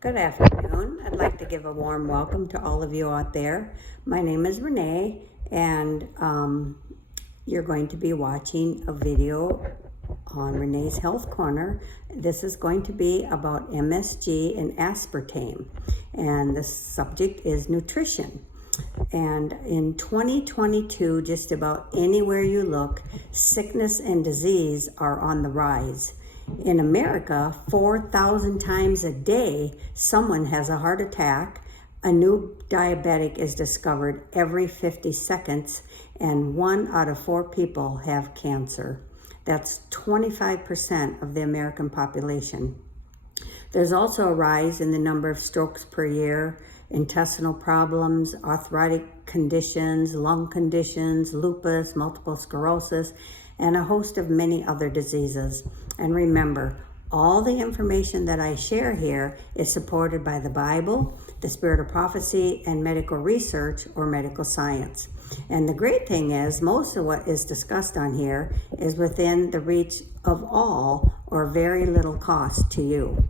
Good afternoon. I'd like to give a warm welcome to all of you out there. My name is Renee, and you're going to be watching a video on Renee's Health Corner. This is going to be about MSG and aspartame, and the subject is nutrition. And in 2022, just about anywhere you look, sickness and disease are on the rise. In America, 4,000 times a day, someone has a heart attack. A new diabetic is discovered every 50 seconds, and 1 out of 4 people have cancer. That's 25% of the American population. There's also a rise in the number of strokes per year, intestinal problems, arthritic conditions, lung conditions, lupus, multiple sclerosis, and a host of many other diseases. And remember, all the information that I share here is supported by the Bible, the spirit of prophecy, and medical research or medical science. And the great thing is, most of what is discussed on here is within the reach of all or very little cost to you.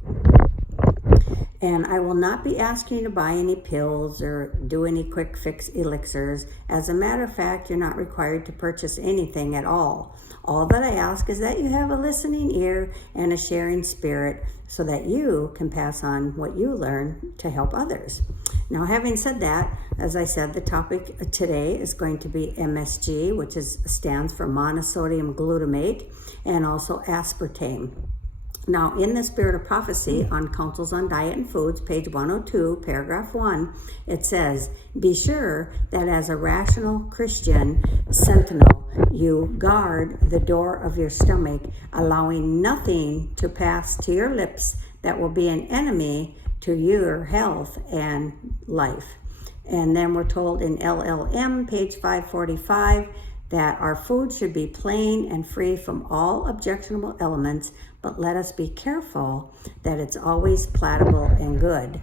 And I will not be asking you to buy any pills or do any quick fix elixirs. As a matter of fact, you're not required to purchase anything at all. All that I ask is that you have a listening ear and a sharing spirit so that you can pass on what you learn to help others. Now, having said that, as I said, the topic today is going to be MSG, which stands for monosodium glutamate, and also aspartame. Now, in the spirit of prophecy on Counsels on Diet and Foods, page 102, paragraph 1, it says, "Be sure that as a rational Christian sentinel, you guard the door of your stomach, allowing nothing to pass to your lips that will be an enemy to your health and life." And then we're told in LLM, page 545, that our food should be plain and free from all objectionable elements, but let us be careful that it's always palatable and good.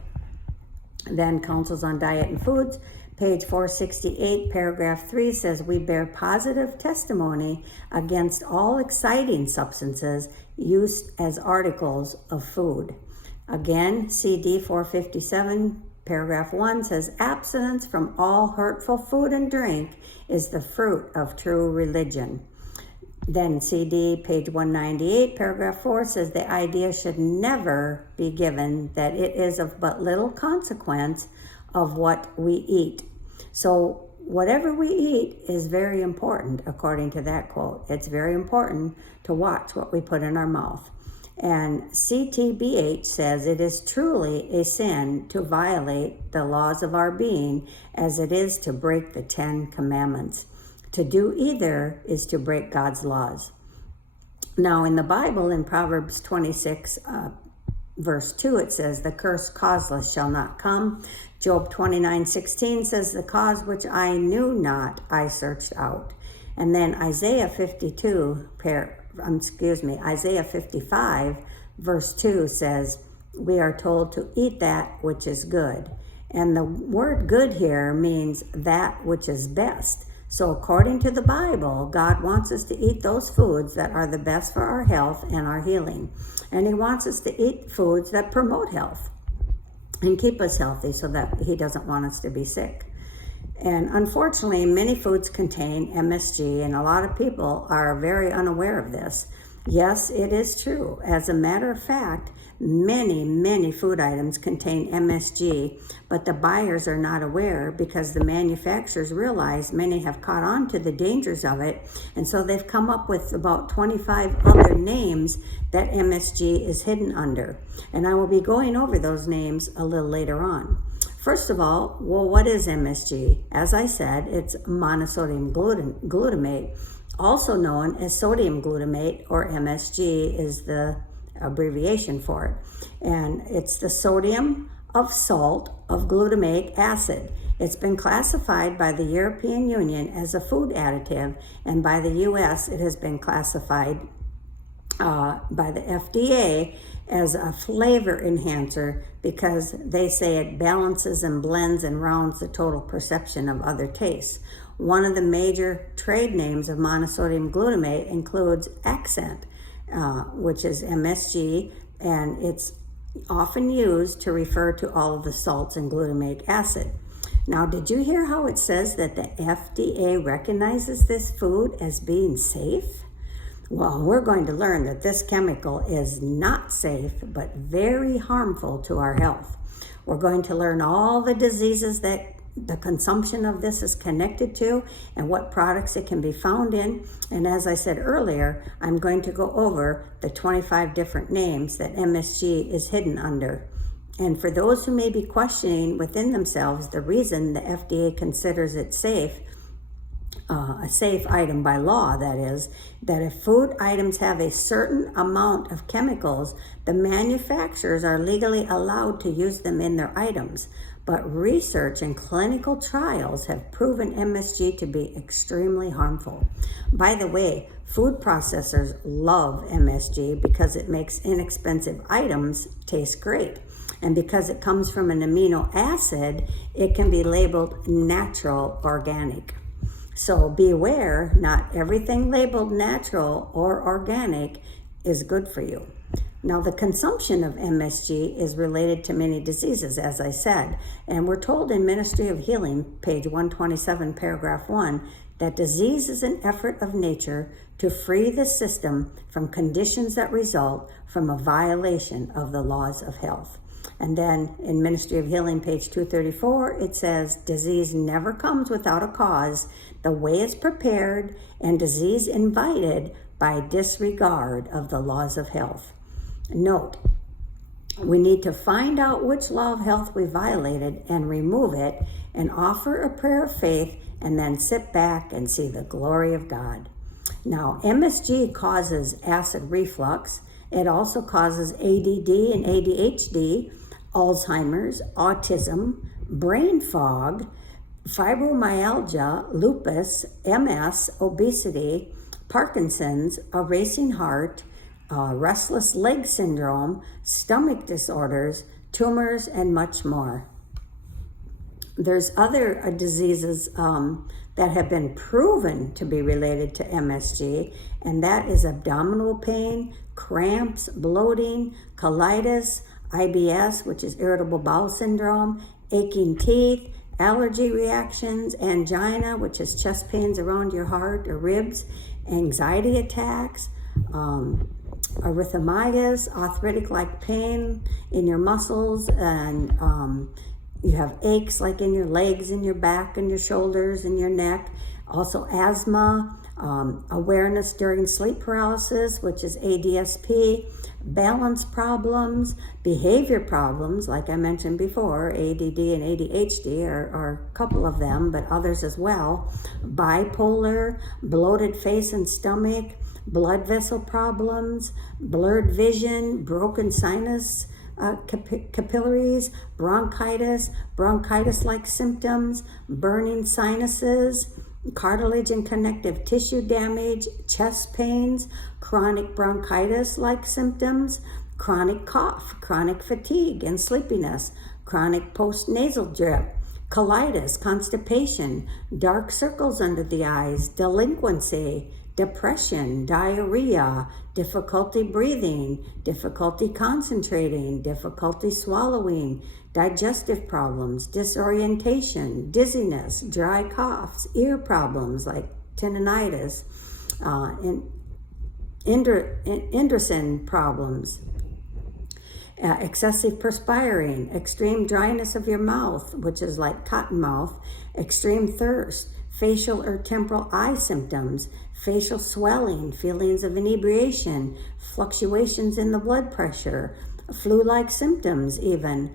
Then Counsels on Diet and Foods, page 468, paragraph 3 says, "We bear positive testimony against all exciting substances used as articles of food." Again, CD 457, paragraph 1 says, "Abstinence from all hurtful food and drink is the fruit of true religion." Then CD, page 198, paragraph 4 says, "The idea should never be given that it is of but little consequence of what we eat." So whatever we eat is very important, according to that quote. It's very important to watch what we put in our mouth. And CTBH says it is truly a sin to violate the laws of our being as it is to break the 10 commandments. To do either is to break God's laws. Now in the Bible, in Proverbs 26, verse 2, it says, "The curse causeless shall not come." Job 29:16 says, "The cause which I knew not, I searched out." And then Isaiah 55, verse 2 says, we are told to eat that which is good. And the word good here means that which is best. So according to the Bible, God wants us to eat those foods that are the best for our health and our healing. And he wants us to eat foods that promote health and keep us healthy so that he doesn't want us to be sick. And unfortunately, many foods contain MSG, and a lot of people are very unaware of this. Yes, it is true. As a matter of fact, many food items contain MSG, but the buyers are not aware because the manufacturers realize many have caught on to the dangers of it, and so they've come up with about 25 other names that MSG is hidden under. And I will be going over those names a little later on. First of all, well, what is MSG? As I said, it's monosodium glutamate, also known as sodium glutamate, or MSG is the abbreviation for it. And it's the sodium of salt of glutamic acid. It's been classified by the European Union as a food additive, and by the US it has been classified by the FDA as a flavor enhancer because they say it balances and blends and rounds the total perception of other tastes. One of the major trade names of monosodium glutamate includes Accent, which is MSG, and it's often used to refer to all of the salts in glutamic acid. Now, did you hear how it says that the FDA recognizes this food as being safe? Well, we're going to learn that this chemical is not safe, but very harmful to our health. We're going to learn all the diseases that the consumption of this is connected to and what products it can be found in. And as I said earlier, I'm going to go over the 25 different names that MSG is hidden under. And for those who may be questioning within themselves the reason the FDA considers it safe, a safe item by law, that is, that if food items have a certain amount of chemicals, the manufacturers are legally allowed to use them in their items. But research and clinical trials have proven MSG to be extremely harmful. By the way, food processors love MSG because it makes inexpensive items taste great. And because it comes from an amino acid, it can be labeled natural organic. So beware, not everything labeled natural or organic is good for you. Now, the consumption of MSG is related to many diseases, as I said, and we're told in Ministry of Healing, page 127, paragraph 1, that disease is an effort of nature to free the system from conditions that result from a violation of the laws of health. And then in Ministry of Healing, page 234, it says, disease never comes without a cause. The way is prepared and disease invited by disregard of the laws of health. Note, we need to find out which law of health we violated and remove it and offer a prayer of faith and then sit back and see the glory of God. Now, MSG causes acid reflux. It also causes ADD and ADHD, Alzheimer's, autism, brain fog, fibromyalgia, lupus, MS, obesity, Parkinson's, a racing heart, restless leg syndrome, stomach disorders, tumors, and much more. There's other diseases that have been proven to be related to MSG, and that is abdominal pain, cramps, bloating, colitis, IBS, which is irritable bowel syndrome, aching teeth, allergy reactions, angina, which is chest pains around your heart or ribs, anxiety attacks, arrhythmias, arthritic-like pain in your muscles, and you have aches like in your legs and your back and your shoulders and your neck. Also asthma, awareness during sleep paralysis, which is ADSP, balance problems, behavior problems, like I mentioned before, ADD and ADHD are a couple of them, but others as well, bipolar, bloated face and stomach, blood vessel problems, blurred vision, broken sinus capillaries, bronchitis, bronchitis-like symptoms, burning sinuses, cartilage and connective tissue damage, chest pains, chronic bronchitis-like symptoms, chronic cough, chronic fatigue and sleepiness, chronic post-nasal drip, colitis, constipation, dark circles under the eyes, delinquency, depression, diarrhea, difficulty breathing, difficulty concentrating, difficulty swallowing, digestive problems, disorientation, dizziness, dry coughs, ear problems like tinnitus, Anderson problems, excessive perspiring, extreme dryness of your mouth, which is like cotton mouth, extreme thirst, facial or temporal eye symptoms, facial swelling, feelings of inebriation, fluctuations in the blood pressure, flu-like symptoms even,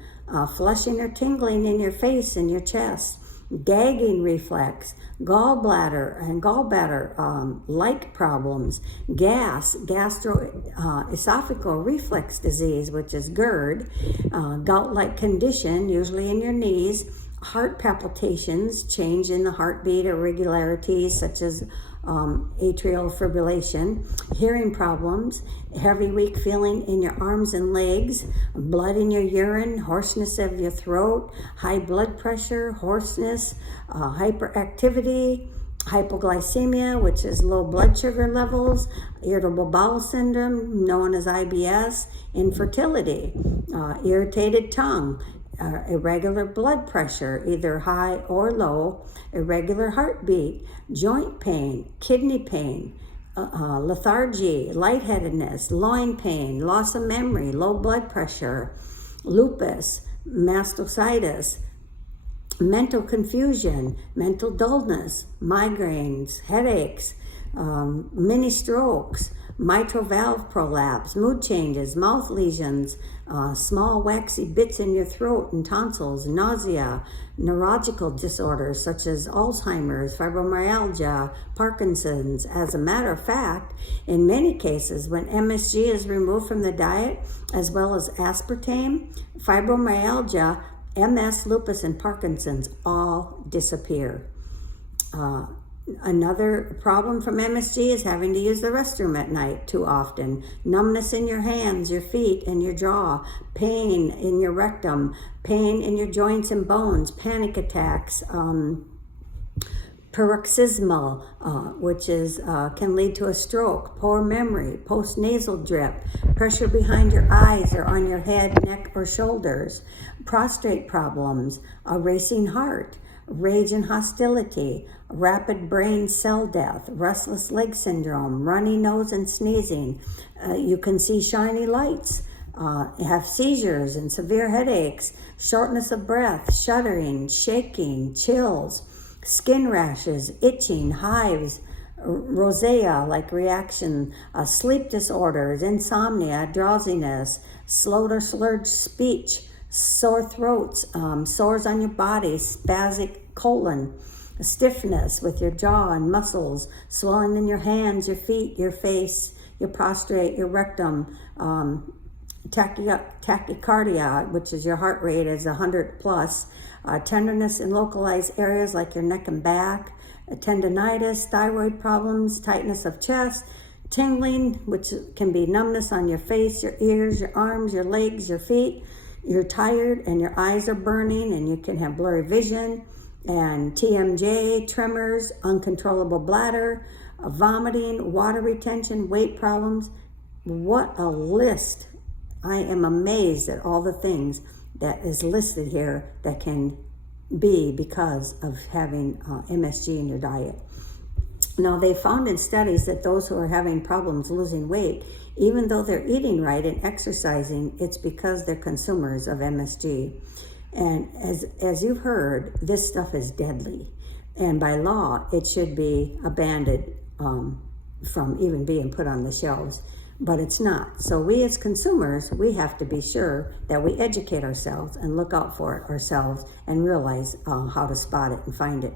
flushing or tingling in your face and your chest, gagging reflex, gallbladder and gallbladder-like problems, gastroesophageal reflex disease, which is GERD, gout-like condition, usually in your knees, heart palpitations, change in the heartbeat, irregularities such as atrial fibrillation, hearing problems, heavy, weak feeling in your arms and legs, blood in your urine, hoarseness of your throat, high blood pressure, hoarseness, hyperactivity, hypoglycemia, which is low blood sugar levels, irritable bowel syndrome, known as IBS, infertility, irritated tongue, irregular blood pressure, either high or low, irregular heartbeat, joint pain, kidney pain, lethargy, lightheadedness, loin pain, loss of memory, low blood pressure, lupus, mastocytosis, mental confusion, mental dullness, migraines, headaches, mini strokes, mitral valve prolapse, mood changes, mouth lesions, small waxy bits in your throat and tonsils, nausea, neurological disorders such as Alzheimer's, fibromyalgia, Parkinson's. As a matter of fact, in many cases, when MSG is removed from the diet, as well as aspartame, fibromyalgia, MS, lupus, and Parkinson's all disappear. Another problem from MSG is having to use the restroom at night too often. Numbness in your hands, your feet, and your jaw. Pain in your rectum. Pain in your joints and bones. Panic attacks. Paroxysmal, which is can lead to a stroke. Poor memory. Postnasal drip. Pressure behind your eyes or on your head, neck, or shoulders. Prostate problems. A racing heart. Rage and hostility, rapid brain cell death, restless leg syndrome, runny nose and sneezing. You can see shiny lights, have seizures and severe headaches, shortness of breath, shuddering, shaking, chills, skin rashes, itching, hives, rosacea like reaction, sleep disorders, insomnia, drowsiness, slurred or slurred speech, sore throats, sores on your body, spastic colon, stiffness with your jaw and muscles, swelling in your hands, your feet, your face, your prostrate, your rectum, tachycardia, which is your heart rate is 100 plus, tenderness in localized areas like your neck and back, tendonitis, thyroid problems, tightness of chest, tingling, which can be numbness on your face, your ears, your arms, your legs, your feet. You're tired and your eyes are burning and you can have blurry vision, and TMJ, tremors, uncontrollable bladder, vomiting, water retention, weight problems. What a list. I am amazed at all the things that is listed here that can be because of having MSG in your diet. Now, they found in studies that those who are having problems losing weight, even though they're eating right and exercising, it's because they're consumers of MSG. And as you've heard, this stuff is deadly. And by law, it should be abandoned from even being put on the shelves. But it's not. So we as consumers, we have to be sure that we educate ourselves and look out for it ourselves and realize how to spot it and find it.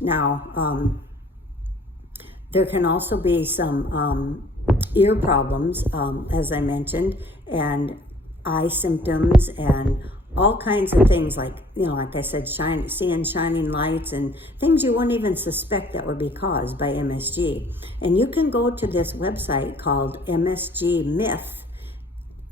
Now, there can also be some ear problems, as I mentioned, and eye symptoms and all kinds of things like, like I said, seeing shining lights and things you wouldn't even suspect that would be caused by MSG. And you can go to this website called MSG Myth,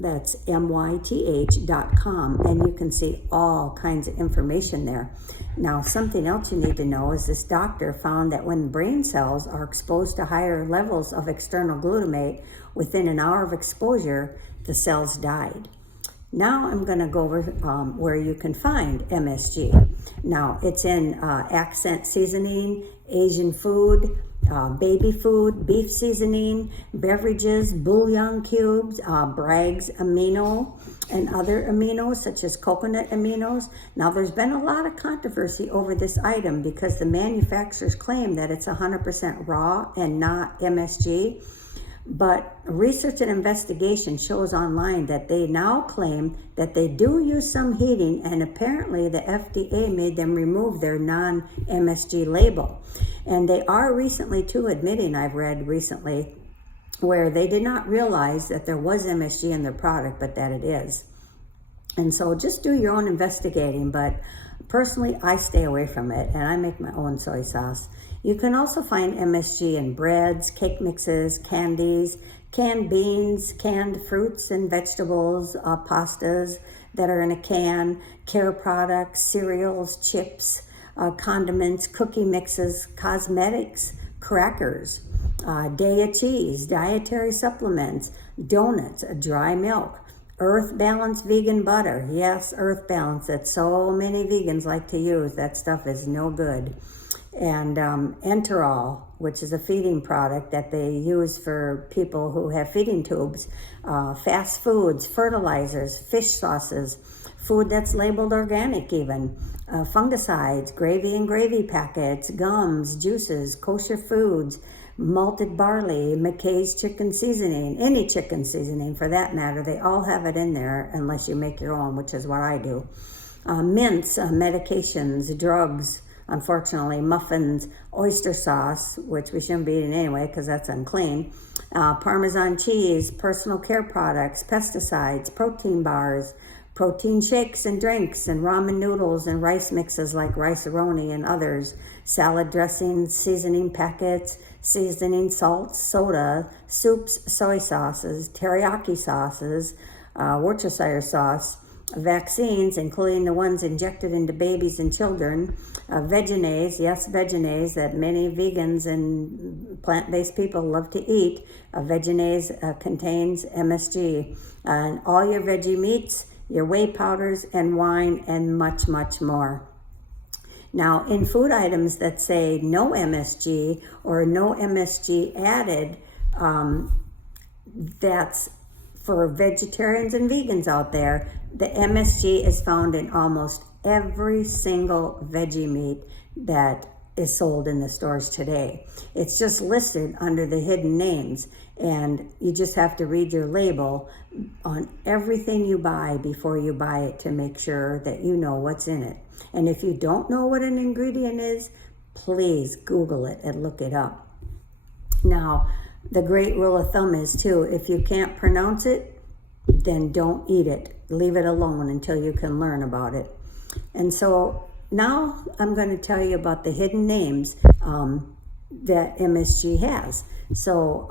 that's myth.com, and you can see all kinds of information there. Now, something else you need to know is this doctor found that when brain cells are exposed to higher levels of external glutamate within an hour of exposure, the cells died. Now I'm going to go over where you can find MSG. Now, it's in accent seasoning, Asian food, baby food, beef seasoning, beverages, bouillon cubes, Bragg's amino, and other aminos such as coconut aminos. Now, there's been a lot of controversy over this item because the manufacturers claim that it's 100% raw and not MSG. But research and investigation shows online that they now claim that they do use some heating, and apparently the FDA made them remove their non-MSG label. And they are recently too admitting, I've read recently, where they did not realize that there was MSG in their product, but that it is. And so just do your own investigating, but personally, I stay away from it, and I make my own soy sauce. You can also find MSG in breads, cake mixes, candies, canned beans, canned fruits and vegetables, pastas that are in a can, care products, cereals, chips, condiments, cookie mixes, cosmetics, crackers, day of cheese, dietary supplements, donuts, dry milk, Earth Balance vegan butter. Yes, Earth Balance that so many vegans like to use. That stuff is no good. And Enterol, which is a feeding product that they use for people who have feeding tubes, fast foods, fertilizers, fish sauces, food that's labeled organic even, fungicides, gravy and gravy packets, gums, juices, kosher foods, malted barley, McKay's chicken seasoning, any chicken seasoning for that matter. They all have it in there unless you make your own, which is what I do. Mints, medications, drugs, unfortunately, muffins, oyster sauce, which we shouldn't be eating anyway because that's unclean, Parmesan cheese, personal care products, pesticides, protein bars, protein shakes and drinks, and ramen noodles and rice mixes like Rice-A-Roni and others, salad dressings, seasoning packets, seasoning salts, soda, soups, soy sauces, teriyaki sauces, Worcestershire sauce, vaccines, including the ones injected into babies and children, Veganase, yes, Veganase that many vegans and plant-based people love to eat. Veganase contains MSG, and all your veggie meats, your whey powders and wine, and much, much more. Now, in food items that say no MSG or no MSG added, that's for vegetarians and vegans out there, the MSG is found in almost every single veggie meat that is sold in the stores today. It's just listed under the hidden names, and you just have to read your label on everything you buy before you buy it to make sure that you know what's in it. And if you don't know what an ingredient is, please Google it and look it up. Now, the great rule of thumb is too, if you can't pronounce it, then don't eat it. Leave it alone until you can learn about it. And so now I'm going to tell you about the hidden names that MSG has. So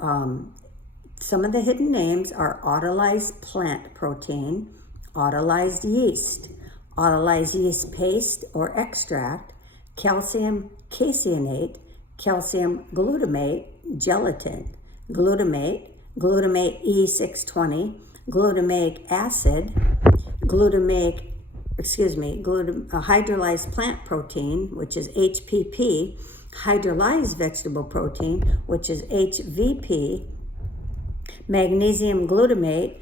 some of the hidden names are autolyzed plant protein, autolyzed yeast paste or extract, calcium caseinate, calcium glutamate, gelatin, glutamate E620, glutamic acid, hydrolyzed plant protein, which is HPP, hydrolyzed vegetable protein, which is HVP, magnesium glutamate,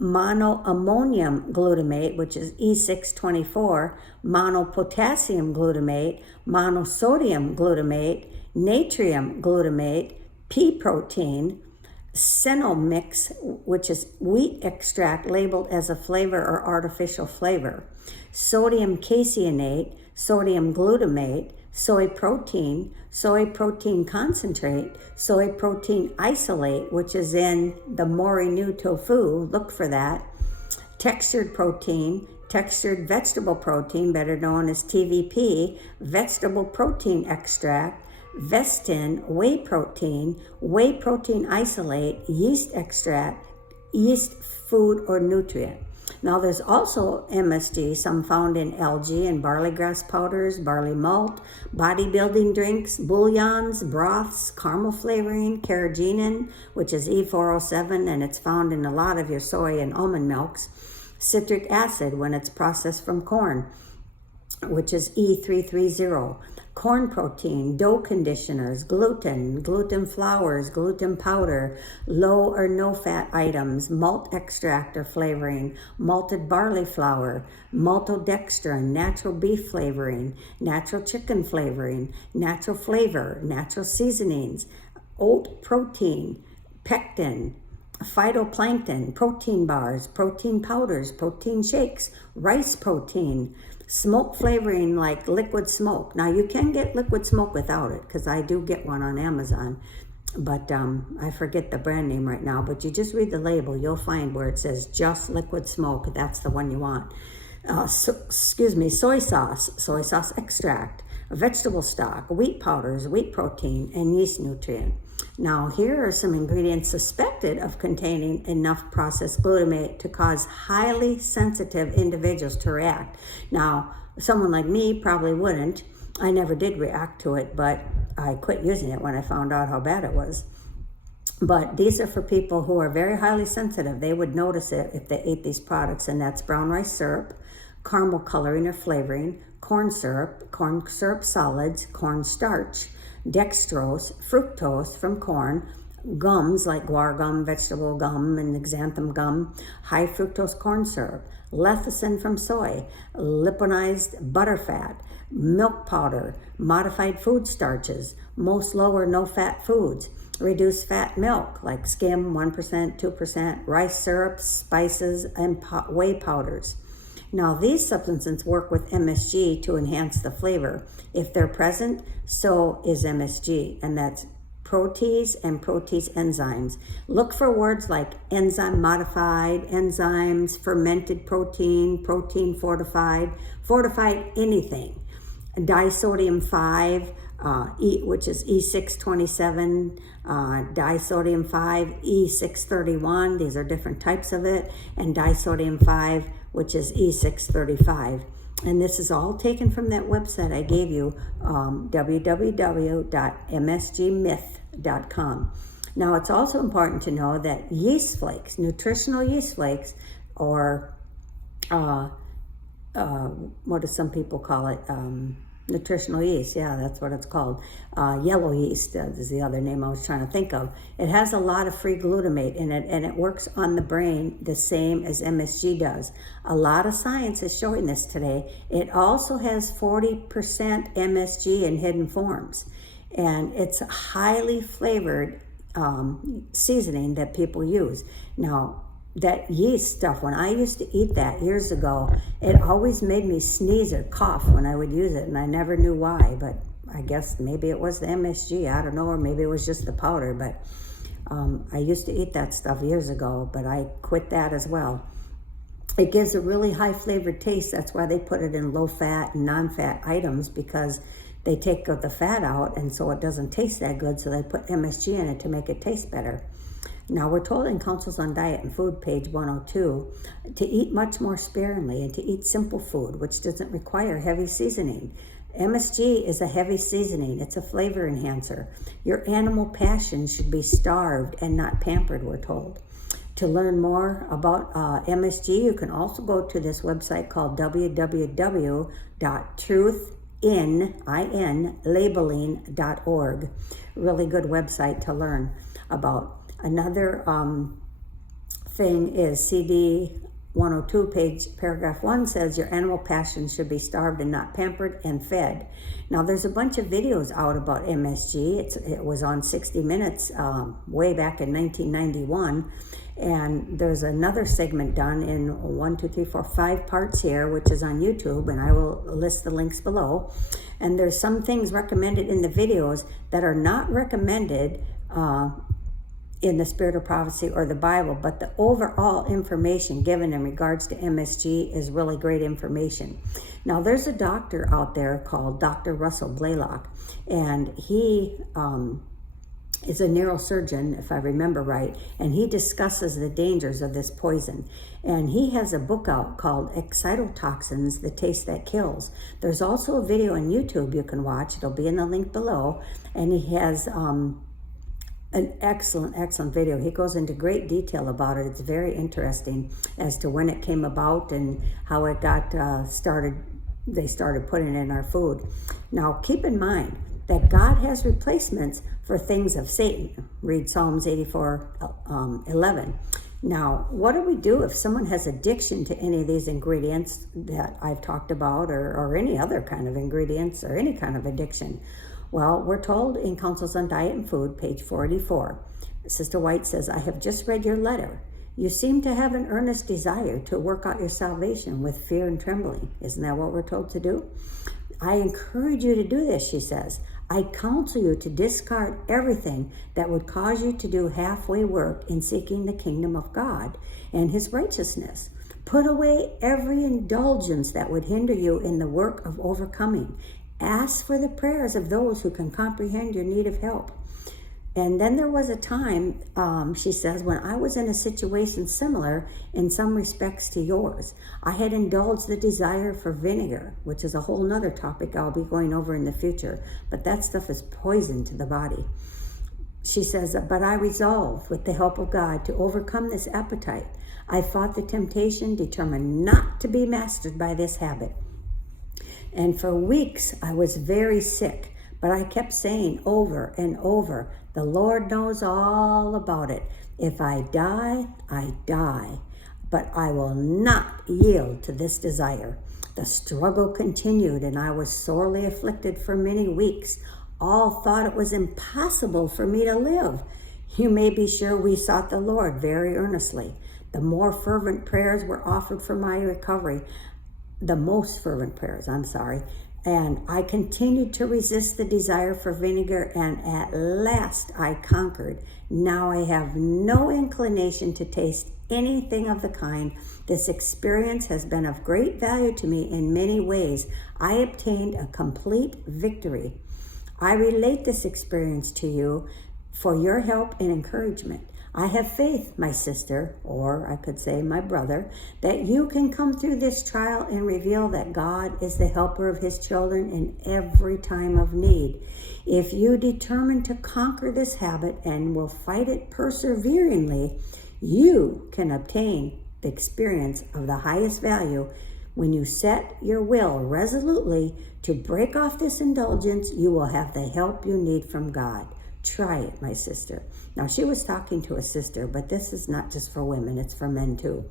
monoammonium glutamate, which is E624, monopotassium glutamate, monosodium glutamate, natrium glutamate, pea protein, Cenomix, which is wheat extract labeled as a flavor or artificial flavor, sodium caseinate, sodium glutamate, soy protein concentrate, soy protein isolate, which is in the Mori New tofu, look for that, textured protein, textured vegetable protein, better known as TVP, vegetable protein extract, Vestin, whey protein isolate, yeast extract, yeast food or nutrient. Now there's also MSG, some found in algae and barley grass powders, barley malt, bodybuilding drinks, bouillons, broths, caramel flavoring, carrageenan, which is E407, and it's found in a lot of your soy and almond milks, citric acid when it's processed from corn, which is E330, corn protein, dough conditioners, gluten flours, gluten powder, low or no fat items, malt extract or flavoring, malted barley flour, maltodextrin, natural beef flavoring, natural chicken flavoring, natural flavor, natural seasonings, oat protein, pectin, phytoplankton, protein bars, protein powders, protein shakes, rice protein, smoke flavoring like liquid smoke. Now you can get liquid smoke without it, because I do get one on Amazon, but I forget the brand name right now, but you just read the label, you'll find where it says just liquid smoke. That's the one you want. Soy sauce extract, vegetable stock, wheat powders, wheat protein, and yeast nutrient. Now here are some ingredients suspected of containing enough processed glutamate to cause highly sensitive individuals to react. Now, someone like me probably wouldn't, I never did react to it, but I quit using it when I found out how bad it was. But these are for people who are very highly sensitive. They would notice it if they ate these products, and that's brown rice syrup, caramel coloring or flavoring, corn syrup solids, corn starch, dextrose, fructose from corn, gums like guar gum, vegetable gum, and xanthan gum, high fructose corn syrup, lecithin from soy, liponized butterfat, milk powder, modified food starches, most low or no fat foods, reduced fat milk like skim 1%, 2%, rice syrups, spices, and whey powders. Now, these substances work with MSG to enhance the flavor. If they're present, so is MSG, and that's protease and protease enzymes. Look for words like enzyme modified, enzymes, fermented protein, protein fortified anything. Disodium 5, which is E627, disodium 5, E631, these are different types of it, and disodium 5, which is E635. And this is all taken from that website I gave you, www.msgmyth.com. Now, it's also important to know that yeast flakes, nutritional yeast flakes, or what do some people call it? Nutritional yeast, yeah, that's what it's called. Yellow yeast is the other name I was trying to think of. It has a lot of free glutamate in it, and it works on the brain the same as MSG does. A lot of science is showing this today. It also has 40% MSG in hidden forms, and it's a highly flavored seasoning that people use. Now, that yeast stuff, when I used to eat that years ago, it always made me sneeze or cough when I would use it, and I never knew why, but I guess maybe it was the MSG, I don't know, or maybe it was just the powder, but I used to eat that stuff years ago, but I quit that as well. It gives a really high flavored taste. That's why they put it in low fat and non-fat items, because they take the fat out, and so it doesn't taste that good, so they put MSG in it to make it taste better. Now, we're told in Counsels on Diet and Food, page 102, to eat much more sparingly and to eat simple food, which doesn't require heavy seasoning. MSG is a heavy seasoning. It's a flavor enhancer. Your animal passions should be starved and not pampered, we're told. To learn more about MSG, you can also go to this website called www.truthinlabeling.org. Really good website to learn about. Another thing is CD 102, paragraph 1 says your animal passions should be starved and not pampered and fed. Now, there's a bunch of videos out about MSG. It was on 60 Minutes way back in 1991. And there's another segment done in 5 parts here, which is on YouTube, and I will list the links below. And there's some things recommended in the videos that are not recommended in the Spirit of Prophecy or the Bible, but the overall information given in regards to MSG is really great information. Now, there's a doctor out there called Dr. Russell Blaylock, and he is a neurosurgeon, if I remember right, and he discusses the dangers of this poison. And he has a book out called EXCITOTOXINS, The Taste That Kills. There's also a video on YouTube you can watch. It'll be in the link below, and he has an excellent video. He goes into great detail about it. It's very interesting as to when it came about and how it got started. They started putting it in our food. Now, keep in mind that God has replacements for things of Satan. Read Psalms 84:11. Now, what do we do if someone has addiction to any of these ingredients that I've talked about, or any other kind of ingredients, or any kind of addiction? Well, we're told in Counsels on Diet and Food, page 484, Sister White says, I have just read your letter. You seem to have an earnest desire to work out your salvation with fear and trembling. Isn't that what we're told to do? I encourage you to do this, she says. I counsel you to discard everything that would cause you to do halfway work in seeking the kingdom of God and his righteousness. Put away every indulgence that would hinder you in the work of overcoming. Ask for the prayers of those who can comprehend your need of help. And then there was a time, she says, when I was in a situation similar in some respects to yours. I had indulged the desire for vinegar, which is a whole nother topic I'll be going over in the future. But that stuff is poison to the body. She says, but I resolved, with the help of God, to overcome this appetite. I fought the temptation, determined not to be mastered by this habit. And for weeks, I was very sick. But I kept saying over and over, the Lord knows all about it. If I die, I die. But I will not yield to this desire. The struggle continued, and I was sorely afflicted for many weeks. All thought it was impossible for me to live. You may be sure we sought the Lord very earnestly. The more fervent prayers were offered for my recovery. The most fervent prayers, and I continued to resist the desire for vinegar, and at last I conquered. Now I have no inclination to taste anything of the kind. This experience has been of great value to me in many ways. I obtained a complete victory. I relate this experience to you for your help and encouragement. I have faith, my sister, or I could say my brother, that you can come through this trial and reveal that God is the helper of his children in every time of need. If you determine to conquer this habit and will fight it perseveringly, you can obtain the experience of the highest value. When you set your will resolutely to break off this indulgence, you will have the help you need from God. Try it, my sister. Now, she was talking to a sister, but this is not just for women, it's for men too.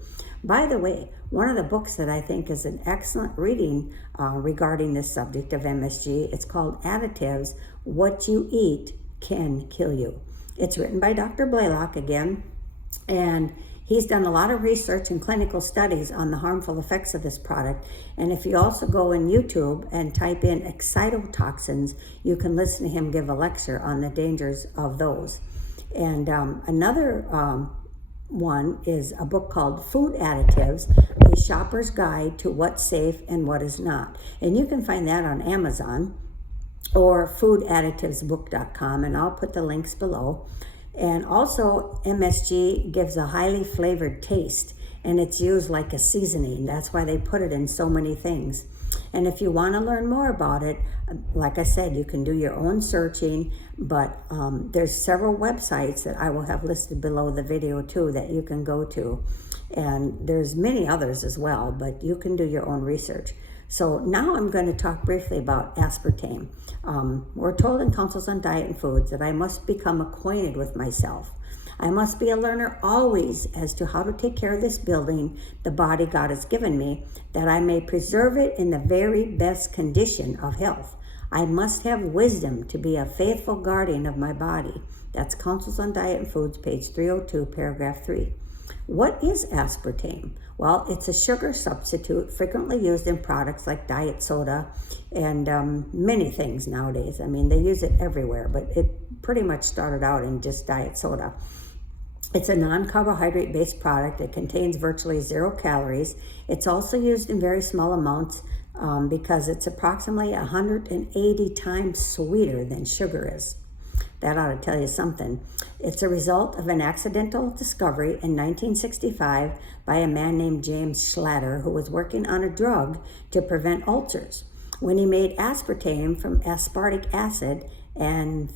By the way, one of the books that I think is an excellent reading regarding this subject of MSG, it's called Additives, What You Eat Can Kill You. It's written by Dr. Blaylock again, and he's done a lot of research and clinical studies on the harmful effects of this product. And if you also go in YouTube and type in EXCITOTOXINS, you can listen to him give a lecture on the dangers of those. And another one is a book called Food Additives, A Shopper's Guide to What's Safe and What Is Not. And you can find that on Amazon or foodadditives.book.com, and I'll put the links below. And also, MSG gives a highly flavored taste, and it's used like a seasoning. That's why they put it in so many things. And if you want to learn more about it, like I said, you can do your own searching, but there's several websites that I will have listed below the video too that you can go to. And there's many others as well, but you can do your own research. So now I'm going to talk briefly about aspartame. We're told in Counsels on Diet and Foods that I must become acquainted with myself. I must be a learner always as to how to take care of this building, the body God has given me, that I may preserve it in the very best condition of health. I must have wisdom to be a faithful guardian of my body. That's Counsels on Diet and Foods, page 302, paragraph 3. What is aspartame? Well, it's a sugar substitute frequently used in products like diet soda and many things nowadays. I mean, they use it everywhere, but it pretty much started out in just diet soda. It's a non-carbohydrate-based product. It contains virtually 0 calories. It's also used in very small amounts because it's approximately 180 times sweeter than sugar is. That ought to tell you something. It's a result of an accidental discovery in 1965 by a man named James Schlatter, who was working on a drug to prevent ulcers. When he made aspartame from aspartic acid and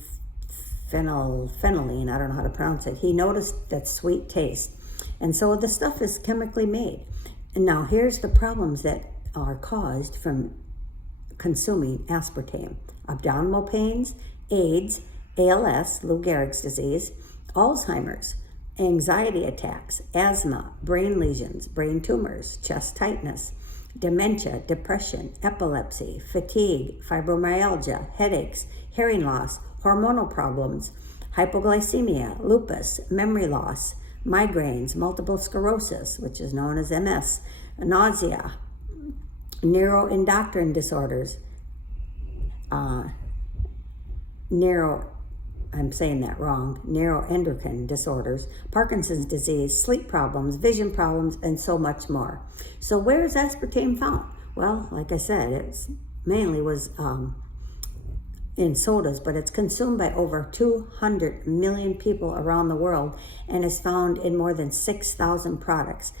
phenylene, I don't know how to pronounce it, he noticed that sweet taste. And so the stuff is chemically made. And now here's the problems that are caused from consuming aspartame: abdominal pains, AIDS, ALS, Lou Gehrig's disease, Alzheimer's, anxiety attacks, asthma, brain lesions, brain tumors, chest tightness, dementia, depression, epilepsy, fatigue, fibromyalgia, headaches, hearing loss, hormonal problems, hypoglycemia, lupus, memory loss, migraines, multiple sclerosis, which is known as MS, nausea, neuroendocrine disorders, neuroendocrine disorders, Parkinson's disease, sleep problems, vision problems, and so much more. So where is aspartame found? Well, like I said, it's mainly was in sodas, but it's consumed by over 200 million people around the world and is found in more than 6,000 products.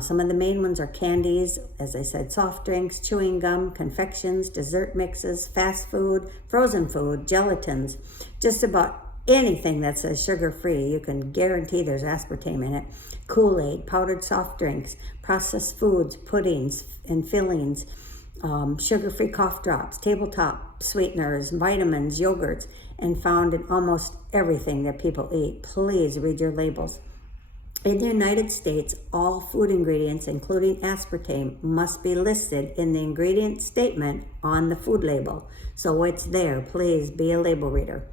Some of the main ones are candies, as I said, soft drinks, chewing gum, confections, dessert mixes, fast food, frozen food, gelatins, just about anything that says sugar-free. You can guarantee there's aspartame in it. Kool-Aid, powdered soft drinks, processed foods, puddings and fillings, sugar-free cough drops, tabletop sweeteners, vitamins, yogurts, and found in almost everything that people eat. Please read your labels. In the United States, all food ingredients, including aspartame, must be listed in the ingredient statement on the food label. So it's there. Please be a label reader.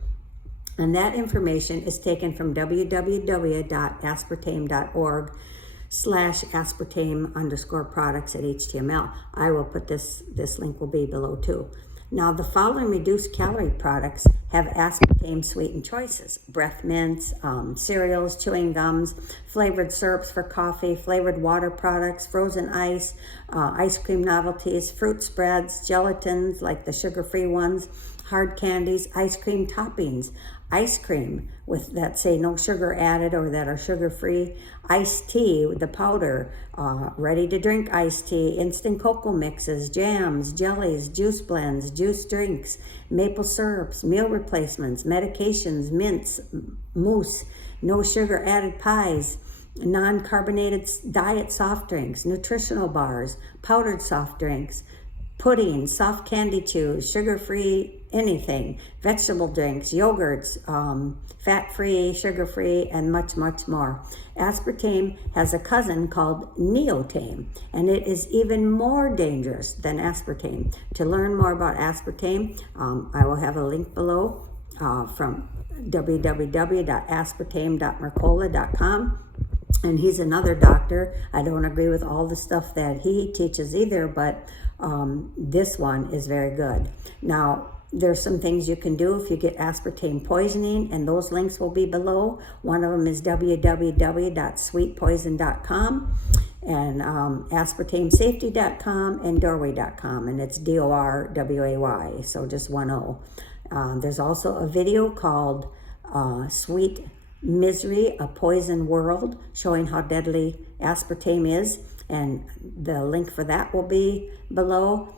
And that information is taken from www.aspartame.org/aspartame_products at HTML. I will put this link will be below too. Now, the following reduced calorie products have aspartame sweetened choices: breath mints, cereals, chewing gums, flavored syrups for coffee, flavored water products, frozen ice, ice cream novelties, fruit spreads, gelatins like the sugar-free ones, hard candies, ice cream toppings, ice cream with that say no sugar added or that are sugar-free, iced tea with the powder, ready-to-drink iced tea, instant cocoa mixes, jams, jellies, juice blends, juice drinks, maple syrups, meal replacements, medications, mints, mousse, no sugar added pies, non-carbonated diet soft drinks, nutritional bars, powdered soft drinks, puddings, soft candy chews, sugar-free anything, vegetable drinks, yogurts, fat-free, sugar-free, and much, much more. Aspartame has a cousin called neotame, and it is even more dangerous than aspartame. To learn more about aspartame, I will have a link below from www.aspartame.mercola.com. And he's another doctor. I don't agree with all the stuff that he teaches either, but this one is very good. Now, there's some things you can do if you get aspartame poisoning, and those links will be below. One of them is www.sweetpoison.com and aspartamesafety.com and doorway.com, and it's DORWAY, so just 1 O. There's also a video called Sweet Misery, A Poison World, showing how deadly aspartame is, and the link for that will be below.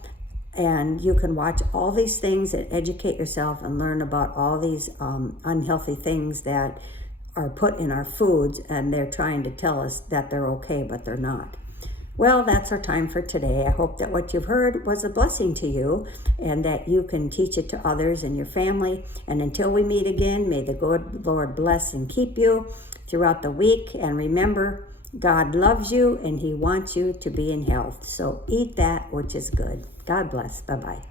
And you can watch all these things and educate yourself and learn about all these unhealthy things that are put in our foods, and they're trying to tell us that they're okay, but they're not. Well, that's our time for today. I hope that what you've heard was a blessing to you and that you can teach it to others and your family. And until we meet again, may the good Lord bless and keep you throughout the week. And remember, God loves you and He wants you to be in health. So eat that which is good. God bless. Bye-bye.